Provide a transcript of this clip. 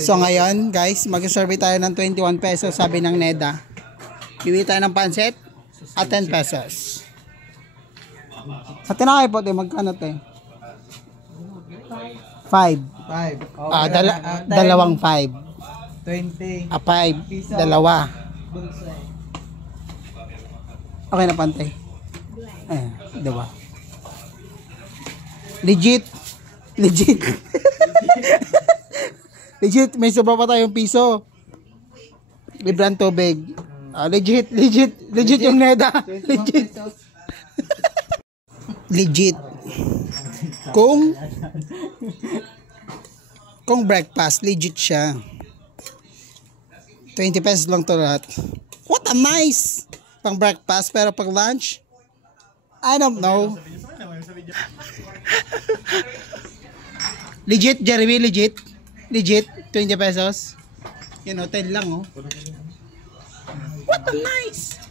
So ngayon guys, mag-survey tayo ng 21 pesos sabi ng Neda. Bibili tayo ng pansit at 10 pesos. Sa tinakay po, magkano tayo? 5. 5. Dalawang 5. 20. 5. Dalawa. Okay na pantay. Diba? Legit. Legit, may sobra pa tayong piso. Librang tubig. Legit yung Neda. Legit. Kung breakfast, legit siya. 20 pesos lang to lahat. What a nice! Pang breakfast, pero pang lunch, I don't know. Legit, Jeremy, legit. Legit, 20 pesos. Yan, hotel lang, oh. What a nice!